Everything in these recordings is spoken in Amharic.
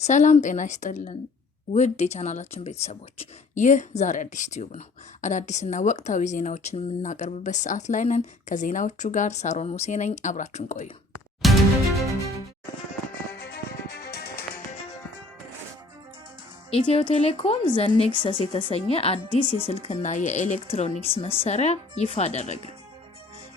ሰላም ጤና ይስጥልን ውድ የቻናላችን ቤተሰቦች ይህ ዛሬ አዲስ ቲዩብ ነው። አዳዲስና ወቅታዊ ዜናዎችን የምናቀርብበት ሰዓት ላይ ነን። ከዜናዎቹ ጋር ሳሮን ሙሴ ነኝ። አብራችሁን ቆዩ። ኢትዮ ቴሌኮም ዘኔክሰስ የተሰኘ አዲስ የስልክና የኤሌክትሮኒክስ መሳሪያ ይፋ አደረገ።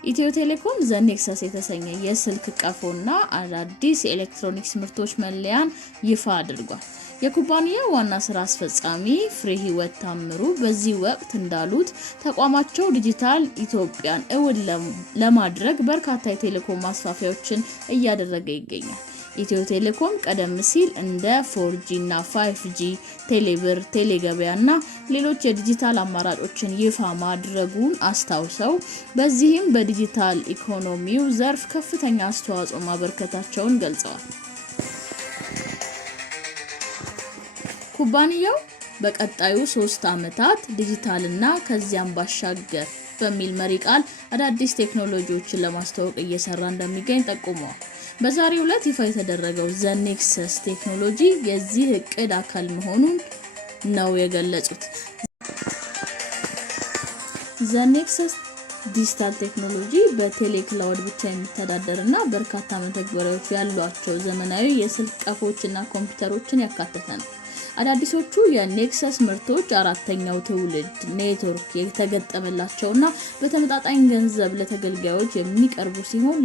ኢትዮ ቴሌኮም ዘኔክሰስ የተሰኘ የስልክ ቀፎና አዳዲስ የኤሌክትሮኒክስ ምርቶች መለያን ይፋ አድርጓል። የኩባንያው ዋና ስራ አስፈጻሚ ፍሬህይወት ታምሩ በዚህ ወቅት እንዳሉት ተቋማቸው ዲጂታል ኢትዮጵያን እውን ለማድረግ በርካታ የቴሌኮም ማስፋፊያዎችን እያደረገ ይገኛል። ኢትዮ ቴሌኮም ቀደም ሲል እንደ 4G እና 5G ቴሌብር፣ ቴሌገበያና ሌሎች የዲጂታል አማራጮችን ይፋ ማድረጉን አስታውሰው በዚህም በዲጂታል ኢኮኖሚው ዘርፍ ከፍተኛ አስተዋጽኦ ማበርከታቸውን ገልጸዋል። ኩባንያው በቀጣዩ 3 ዓመታት ዲጂታልና ከዚያም ባሻገር በሚል መሪ ቃል አዳዲስ ቴክኖሎጂዎችን ለማስተዋወቅ እየሰራ እንደሚገኝ ጠቁመዋል። በዛሬው ዕለት ይፋ የተደረገው ዘኔክሰስ ቴክኖሎጂ የዚህ እቅድ አካል መሆኑን ነው የገለጹት። ዘኔክሰስ ዲጂታል ቴክኖሎጂ በቴሌክላውድ ብቻ የሚተዳደርና በርካታ መተግበሪያዎች ያሏቸው ዘመናዊ የስልክ ቀፎችና ኮምፒውተሮችን ያካተተ ነው። አዳዲሶቹ የኔክሰስ ምርቶች አራተኛው ትውልድ ኔትወርክ የተገጠመላቸውና በተመጣጣኝ ገንዘብ ለተገልጋዮች የሚቀርቡ ሲሆን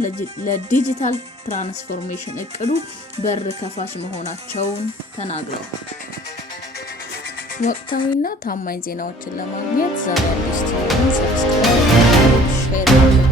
ለዲጂታል ትራንስፎርሜሽን እቅዱ በር ከፋች መሆናቸውን ተናግረዋል። ወቅታዊና ታማኝ ዜናዎችን ለማግኘት ዛሬ አዲስ ቲዩብን ሰብስክራይብ፣ ሼር